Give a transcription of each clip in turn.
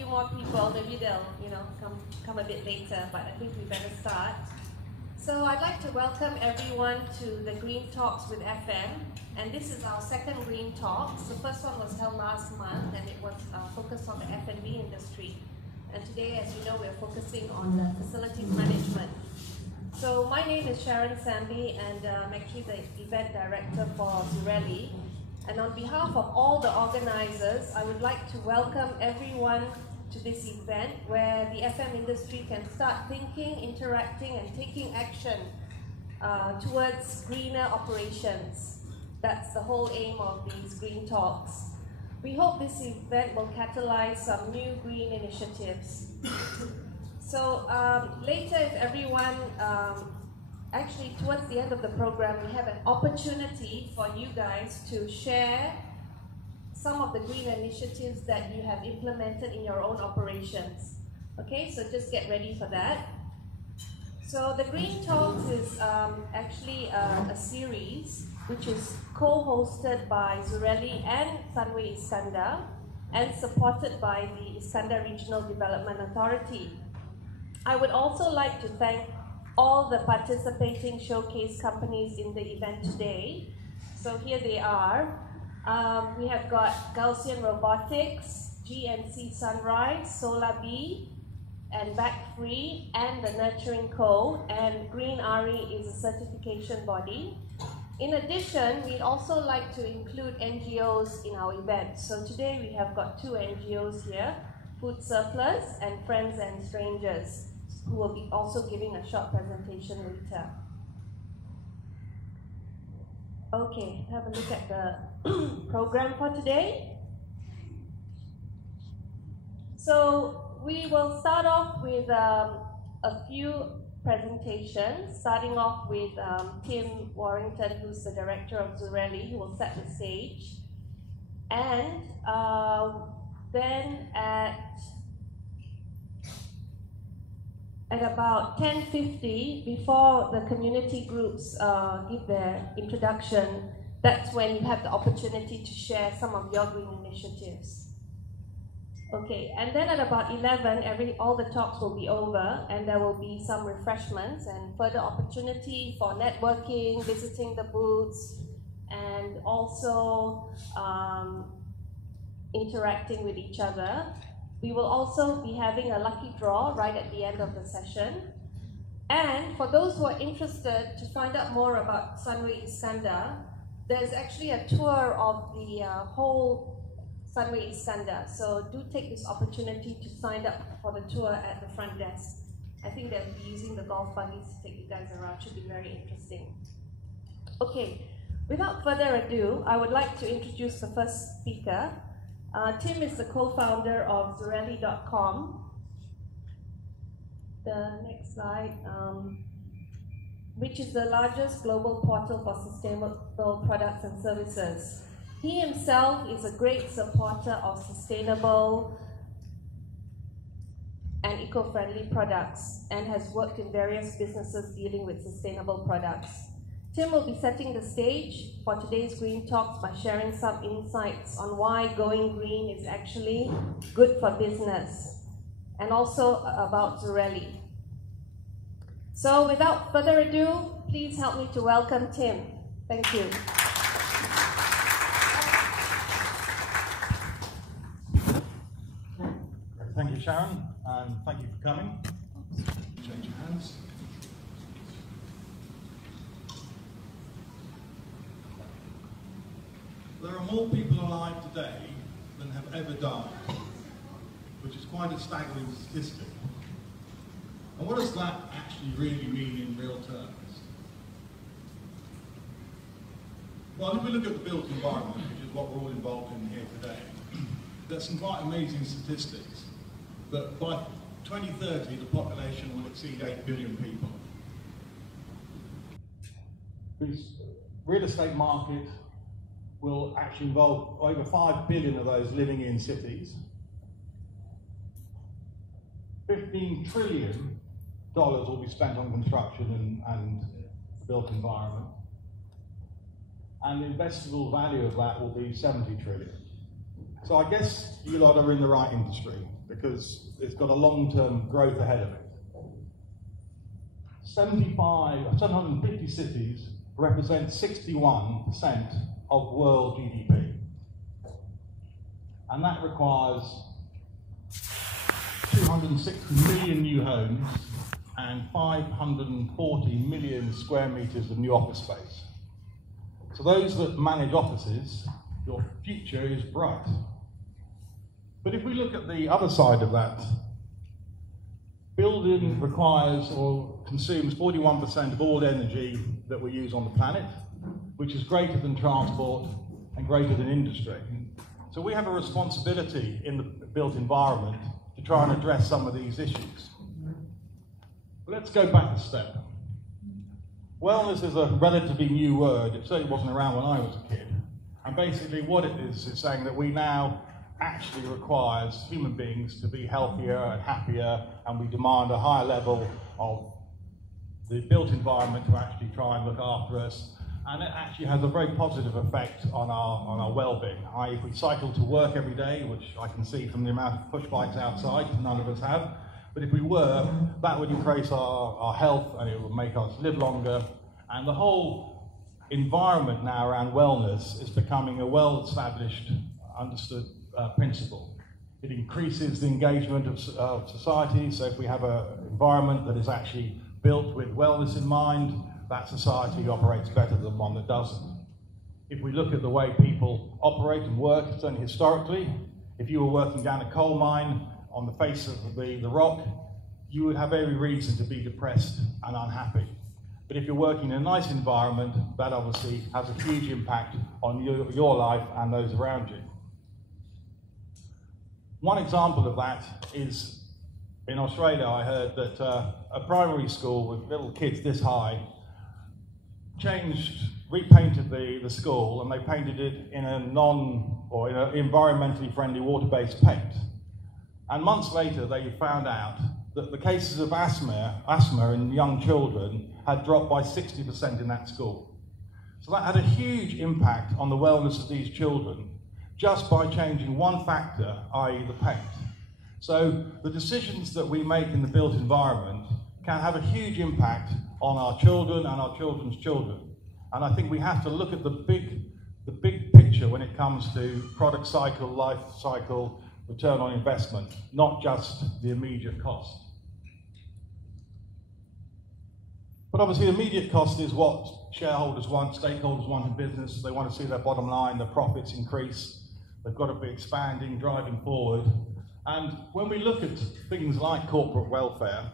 few more people. Maybe they'll, come a bit later, but I think we better start. So I'd like to welcome everyone to the Green Talks with FM, and this is our second Green Talks. The first one was held last month, and it was focused on the F&B industry. And today, as you know, we're focusing on the facilities management. So my name is Sharon Sambi, and I'm actually the event director for Zurelli. And on behalf of all the organizers, I would like to welcome everyone to this event where the FM industry can start thinking, interacting, and taking action towards greener operations. That's the whole aim of these Green Talks. We hope this event will catalyze some new green initiatives. So later, if everyone, actually towards the end of the program, we have an opportunity for you guys to share some of the green initiatives that you have implemented in your own operations. Okay, so just get ready for that. So the Green Talks is actually a series which is co-hosted by Zurelli and Sunway Iskandar and supported by the Iskandar Regional Development Authority. I would also like to thank all the participating showcase companies in the event today. So here they are. We have got Gaussian Robotics, GNC Sunrise, SolarBee, and Back Free, and the Nurturing Co. And Green RE is a certification body. In addition, we'd also like to include NGOs in our event. So today we have got two NGOs here, Food Surplus and Friends and Strangers, who will be also giving a short presentation later. Okay, have a look at the program for today. So we will start off with a few presentations, starting off with Tim Worthington, who's the director of Zurelli, who will set the stage. And then at about 10:50, before the community groups give their introduction, that's when you have the opportunity to share some of your green initiatives. Okay, and then at about 11, all the talks will be over, and there will be some refreshments and further opportunity for networking, visiting the booths, and also interacting with each other. We will also be having a lucky draw right at the end of the session. And for those who are interested to find out more about Sunway Iskandar, there's actually a tour of the whole Sunway Iskandar. So do take this opportunity to sign up for the tour at the front desk. I think they'll be using the golf buggies to take you guys around. Should be very interesting. Okay, without further ado, I would like to introduce the first speaker. Tim is the co-founder of Zurelli.com. The next slide, which is the largest global portal for sustainable products and services. He himself is a great supporter of sustainable and eco-friendly products and has worked in various businesses dealing with sustainable products. Tim will be setting the stage for today's Green Talks by sharing some insights on why going green is actually good for business, and also about Zurelli. So without further ado, please help me to welcome Tim. Thank you. Thank you, Sharon, and thank you for coming. Change your hands. There are more people alive today than have ever died, which is quite a staggering statistic. And what does that actually really mean in real terms? Well, if we look at the built environment, which is what we're all involved in here today, there's some quite amazing statistics. But by 2030, the population will exceed 8 billion people. The real estate market will actually involve over 5 billion of those living in cities. $15 trillion will be spent on construction and the built environment. And the investable value of that will be 70 trillion. So I guess you lot are in the right industry because it's got a long-term growth ahead of it. 750 cities represent 61% of world GDP. And that requires 260 million new homes and 540 million square meters of new office space. So those that manage offices, your future is bright. But if we look at the other side of that, building requires or consumes 41% of all energy that we use on the planet, which is greater than transport and greater than industry. So we have a responsibility in the built environment to try and address some of these issues. But let's go back a step. Wellness is a relatively new word. It certainly wasn't around when I was a kid. And basically what it is saying that we now actually requires human beings to be healthier and happier, and we demand a higher level of the built environment to actually try and look after us. And it actually has a very positive effect on our well-being. If we cycle to work every day, which I can see from the amount of push bikes outside, none of us have, but if we were, that would increase our health and it would make us live longer. And the whole environment now around wellness is becoming a well-established, understood principle. It increases the engagement of society, so if we have an environment that is actually built with wellness in mind, that society operates better than one that doesn't. If we look at the way people operate and work, certainly historically, if you were working down a coal mine on the face of the rock, you would have every reason to be depressed and unhappy. But if you're working in a nice environment, that obviously has a huge impact on your life and those around you. One example of that is in Australia. I heard that a primary school with little kids this high repainted the school, and they painted it in an environmentally friendly water-based paint. And months later, they found out that the cases of asthma in young children had dropped by 60% in that school. So that had a huge impact on the wellness of these children, just by changing one factor, i.e. the paint. So the decisions that we make in the built environment can have a huge impact on our children and our children's children. And I think we have to look at the big picture when it comes to product cycle, life cycle, return on investment, not just the immediate cost. But obviously the immediate cost is what shareholders want, stakeholders want in business. They want to see their bottom line, their profits increase. They've got to be expanding, driving forward. And when we look at things like corporate welfare,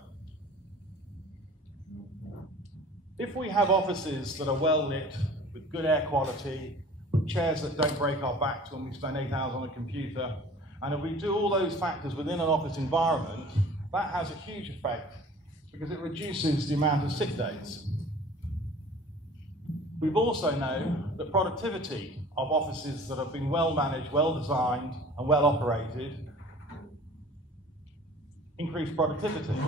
if we have offices that are well lit, with good air quality, with chairs that don't break our backs when we spend 8 hours on a computer, and if we do all those factors within an office environment, that has a huge effect because it reduces the amount of sick days. We've also known that productivity of offices that have been well managed, well designed, and well operated increase productivity.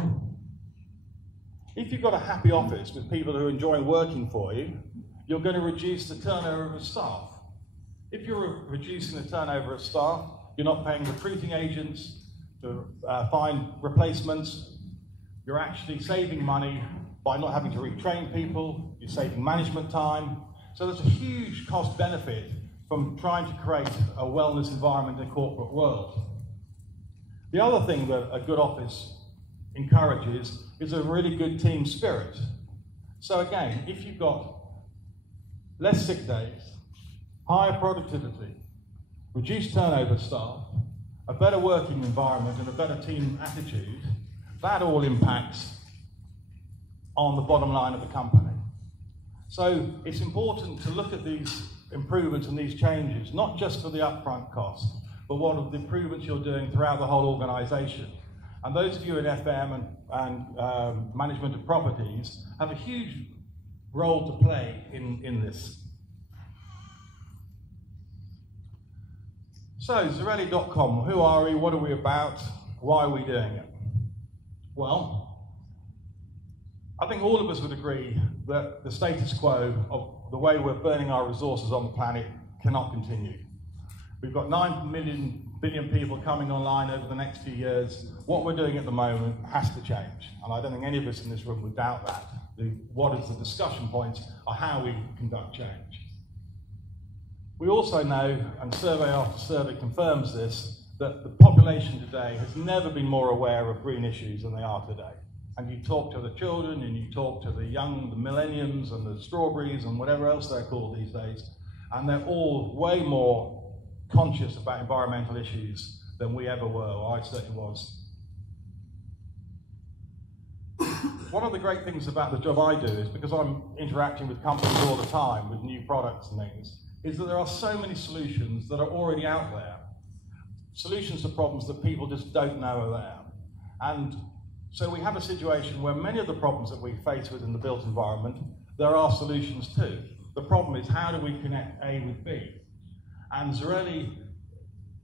If you've got a happy office with people who enjoy working for you, you're going to reduce the turnover of staff. If you're reducing the turnover of staff, you're not paying recruiting agents to find replacements. You're actually saving money by not having to retrain people. You're saving management time. So there's a huge cost benefit from trying to create a wellness environment in the corporate world. The other thing that a good office encourages is a really good team spirit. So again, if you've got less sick days, higher productivity, reduced turnover of staff, a better working environment and a better team attitude, that all impacts on the bottom line of the company. So it's important to look at these improvements and these changes, not just for the upfront cost, but what are the improvements you're doing throughout the whole organisation. And those of you in FM and management of properties have a huge role to play in this. So, Zarelli.com, who are we, what are we about, why are we doing it? Well, I think all of us would agree that the status quo of the way we're burning our resources on the planet cannot continue. We've got 9 billion people coming online over the next few years. What we're doing at the moment has to change, and I don't think any of us in this room would doubt that. What is the discussion points are how we conduct change. We also know, and survey after survey confirms this, that the population today has never been more aware of green issues than they are today. And you talk to the children, and you talk to the young, the millenniums, and the strawberries, and whatever else they're called these days, and they're all way more conscious about environmental issues than we ever were, or I certainly was. One of the great things about the job I do is, because I'm interacting with companies all the time with new products and things, is that there are so many solutions that are already out there. Solutions to problems that people just don't know are there. And so we have a situation where many of the problems that we face within the built environment, there are solutions to. The problem is, how do we connect A with B? And Zarelli,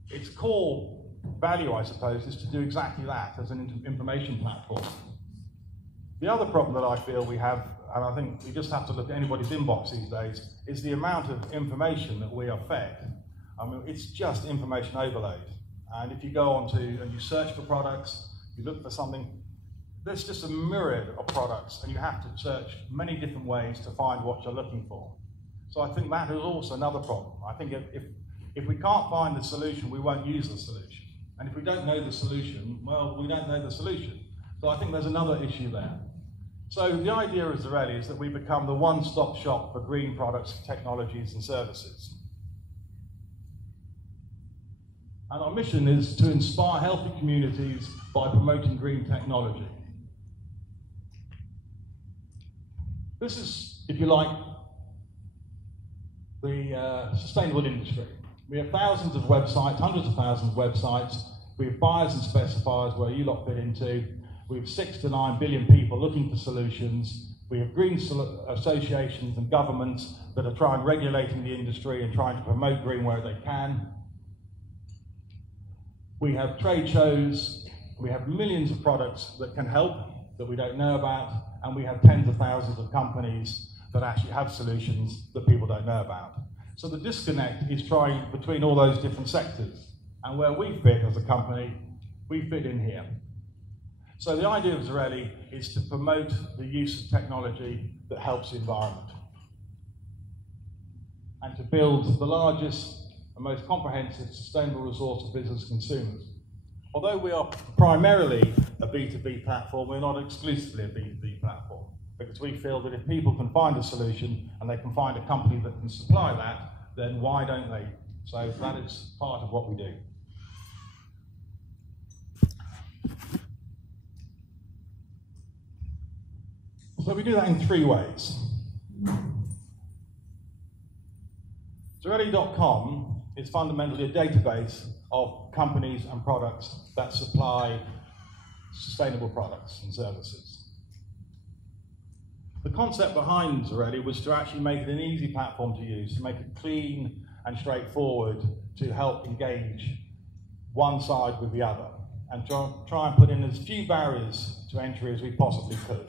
its core value, I suppose, is to do exactly that as an information platform. The other problem that I feel we have, and I think we just have to look at anybody's inbox these days, is the amount of information that we are fed. I mean, it's just information overload. And if you go on to, and you search for products, you look for something, there's just a myriad of products, and you have to search many different ways to find what you're looking for. So I think that is also another problem. I think if we can't find the solution, we won't use the solution. And if we don't know the solution, well, we don't know the solution. So I think there's another issue there. So the idea of Zarelli is that we become the one-stop shop for green products, technologies, and services. And our mission is to inspire healthy communities by promoting green technology. This is, if you like, the sustainable industry. We have thousands of websites, hundreds of thousands of websites. We have buyers and specifiers where you lot fit into. We have 6 to 9 billion people looking for solutions. We have green associations and governments that are trying regulating the industry and trying to promote green where they can. We have trade shows. We have millions of products that can help that we don't know about, and we have tens of thousands of companies that actually have solutions that people don't know about. So the disconnect is trying between all those different sectors, and where we fit as a company, we fit in here. So the idea of Zarelli is to promote the use of technology that helps the environment, and to build the largest and most comprehensive sustainable resource for business consumers. Although we are primarily a B2B platform, we're not exclusively a B2B platform, because we feel that if people can find a solution and they can find a company that can supply that, then why don't they? So that is part of what we do. So we do that in 3 ways. Zarelli.com is fundamentally a database of companies and products that supply sustainable products and services. The concept behind Zarelli was to actually make it an easy platform to use, to make it clean and straightforward, to help engage one side with the other, and try and put in as few barriers to entry as we possibly could.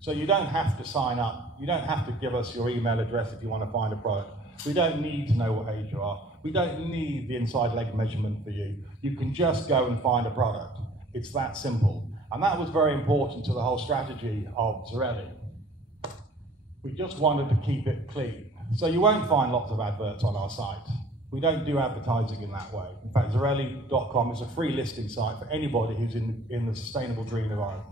So you don't have to sign up, you don't have to give us your email address if you want to find a product. We don't need to know what age you are. We don't need the inside leg measurement for you. You can just go and find a product. It's that simple. And that was very important to the whole strategy of Zarelli. We just wanted to keep it clean. So you won't find lots of adverts on our site. We don't do advertising in that way. In fact, Zarelli.com is a free listing site for anybody who's in the sustainable green environment.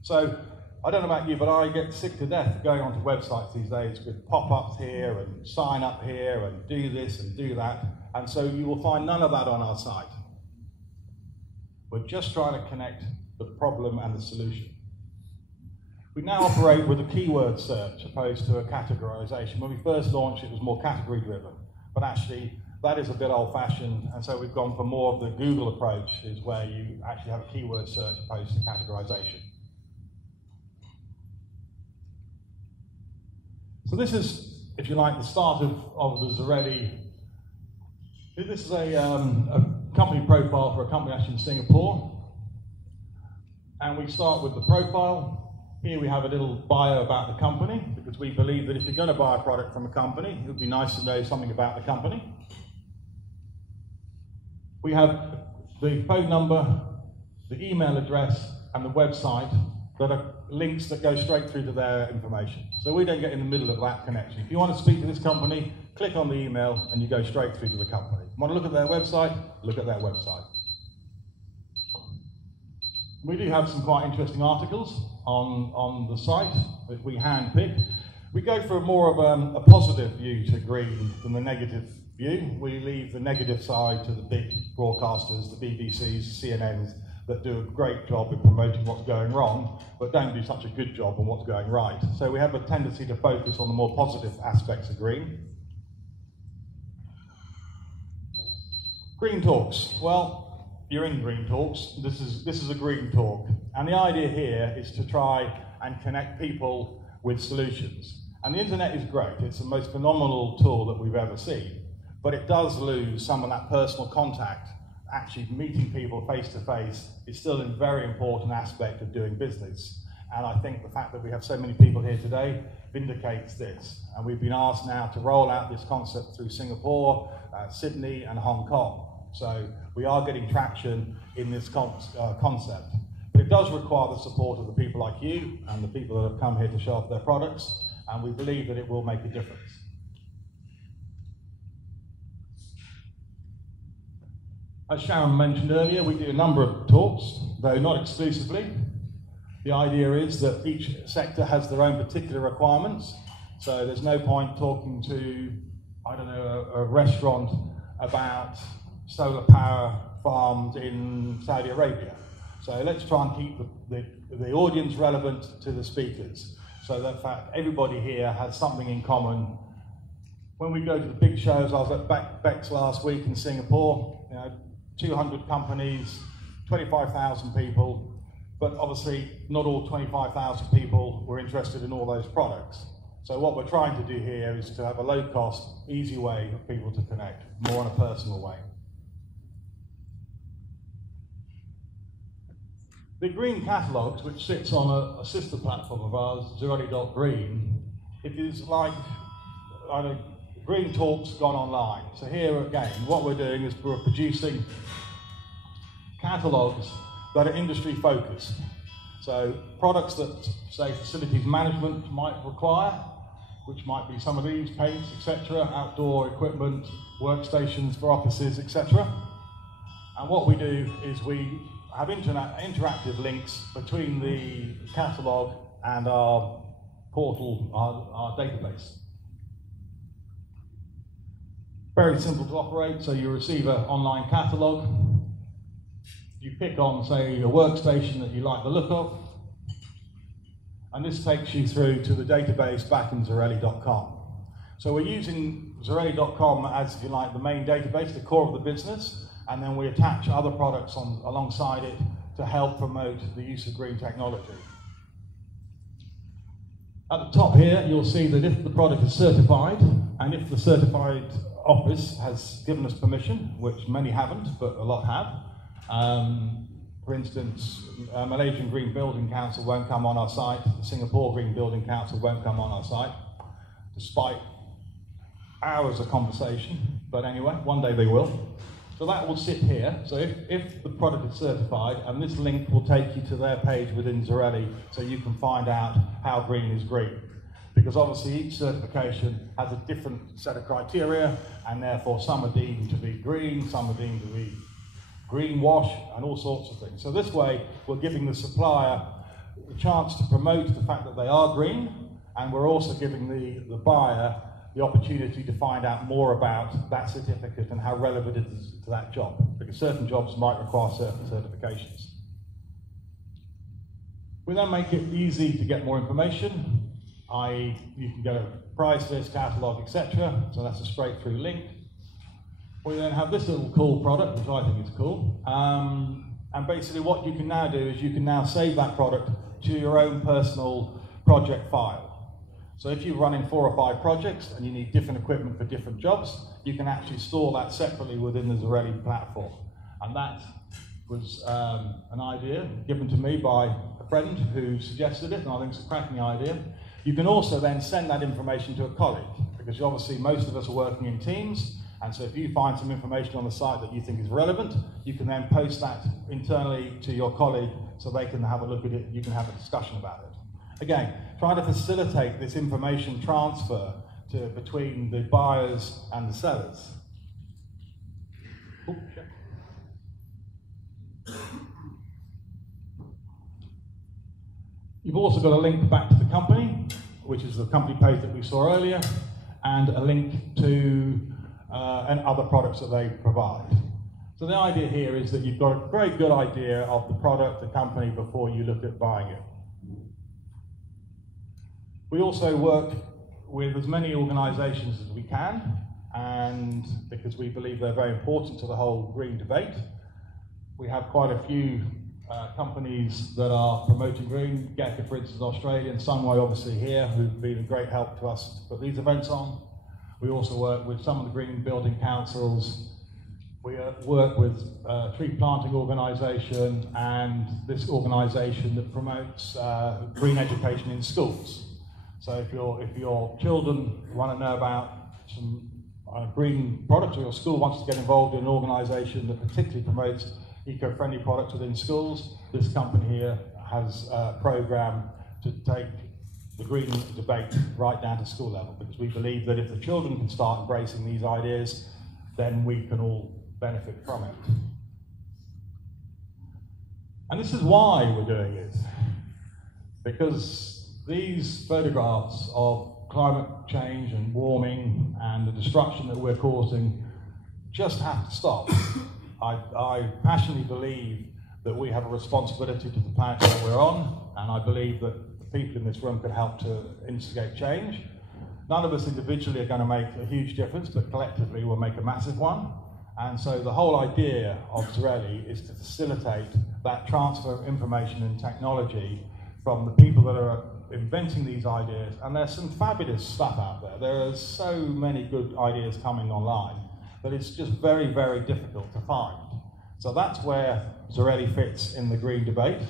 So I don't know about you, but I get sick to death of going onto websites these days with pop-ups here and sign up here and do this and do that. And so you will find none of that on our site. We're just trying to connect the problem and the solution. We now operate with a keyword search opposed to a categorization. When we first launched, it was more category driven, but actually that is a bit old fashioned. And so we've gone for more of the Google approach, is where you actually have a keyword search opposed to categorization. So this is, if you like, the start of the Zarelli. This is a company profile for a company actually in Singapore. And we start with the profile. Here we have a little bio about the company, because we believe that if you're going to buy a product from a company, it would be nice to know something about the company. We have the phone number, the email address, and the website that are links that go straight through to their information. So we don't get in the middle of that connection. If you want to speak to this company, click on the email and you go straight through to the company. Want to look at their website? Look at their website. We do have some quite interesting articles on the site that we handpick. We go for more of a positive view to green than the negative view. We leave the negative side to the big broadcasters, the BBCs, the CNNs, that do a great job in promoting what's going wrong, but don't do such a good job on what's going right. So we have a tendency to focus on the more positive aspects of green. Green talks. Well, you're in green talks. This is a green talk. And the idea here is to try and connect people with solutions. And the internet is great. It's the most phenomenal tool that we've ever seen. But it does lose some of that personal contact. Actually meeting people face to face is still a very important aspect of doing business. And I think the fact that we have so many people here today vindicates this. And we've been asked now to roll out this concept through Singapore, Sydney and Hong Kong. So we are getting traction in this concept. But it does require the support of the people like you and the people that have come here to show off their products. And we believe that it will make a difference. As Sharon mentioned earlier, we do a number of talks, though not exclusively. The idea is that each sector has their own particular requirements, so there's no point talking to, I don't know, a restaurant about solar power farms in Saudi Arabia. So let's try and keep the audience relevant to the speakers, so that in fact everybody here has something in common. When we go to the big shows, I was at Beck's last week in Singapore, 200 companies, 25,000 people, but obviously not all 25,000 people were interested in all those products. So what we're trying to do here is to have a low-cost, easy way of people to connect, more in a personal way. The Green Catalogues, which sits on a sister platform of ours, Zerelli.green, it is like Green Talks gone online. So here again, what we're doing is we're producing catalogues that are industry focused. So products that, say, facilities management might require, which might be some of these, paints, etc., outdoor equipment, workstations for offices, etc. And what we do is we have interactive links between the catalogue and our portal, our database. Very simple to operate, so you receive an online catalogue. You pick on, say, a workstation that you like the look of, and this takes you through to the database back in Zerelli.com. So we're using Zerelli.com as, if you like, the main database, the core of the business, and then we attach other products alongside it to help promote the use of green technology. At the top here, you'll see that if the product is certified, and if the certified office has given us permission, which many haven't, but a lot have. For instance, Malaysian Green Building Council won't come on our site, the Singapore Green Building Council won't come on our site, despite hours of conversation, but anyway, one day they will. So that will sit here. So if the product is certified, and this link will take you to their page within Zerelli, so you can find out how green is green. Because obviously each certification has a different set of criteria, and therefore some are deemed to be green, some are deemed to be greenwash, and all sorts of things. So this way, we're giving the supplier the chance to promote the fact that they are green, and we're also giving the buyer the opportunity to find out more about that certificate and how relevant it is to that job, because certain jobs might require certain certifications. We then make it easy to get more information, i.e. you can get a price list, catalogue, etc. So that's a straight through link. We then have this little cool product, which I think is cool. And basically what you can now do is you can now save that product to your own personal project file. So if you're running 4 or 5 projects and you need different equipment for different jobs, you can actually store that separately within the Zerelli platform. And that was an idea given to me by a friend who suggested it, and I think it's a cracking idea. You can also then send that information to a colleague, because obviously most of us are working in teams, And so if you find some information on the site that you think is relevant, you can then post that internally to your colleague so they can have a look at it, you can have a discussion about it. Again, trying to facilitate this information transfer between the buyers and the sellers. Ooh, shit. You've also got a link back to the company, which is the company page that we saw earlier, and a link to and other products that they provide. So the idea here is that you've got a very good idea of the product, the company, before you look at buying it. We also work with as many organisations as we can, and because we believe they're very important to the whole green debate. We have quite a few companies that are promoting green, GECA for instance, Australia, and Sunway obviously here, who've been a great help to us to put these events on. We also work with some of the green building councils. We work with a tree planting organisation and this organisation that promotes green education in schools. So if your children want to know about some green products, or your school wants to get involved in an organisation that particularly promotes eco-friendly products within schools, this company here has a programme to take the green debate right down to school level, because we believe that if the children can start embracing these ideas, then we can all benefit from it. And this is why we're doing it, because these photographs of climate change and warming and the destruction that we're causing just have to stop. I passionately believe that we have a responsibility to the planet that we're on, and I believe that the people in this room can help to instigate change. None of us individually are going to make a huge difference, but collectively we'll make a massive one. And so the whole idea of Zarelli is to facilitate that transfer of information and technology from the people that are inventing these ideas. And there's some fabulous stuff out there. There are so many good ideas coming online, but it's just very, very difficult to find. So that's where Zarelli fits in the green debate.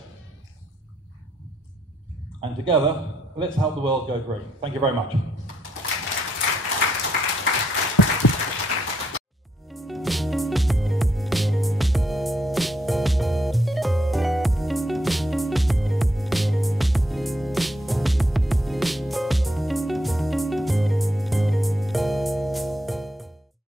And together, let's help the world go green. Thank you very much.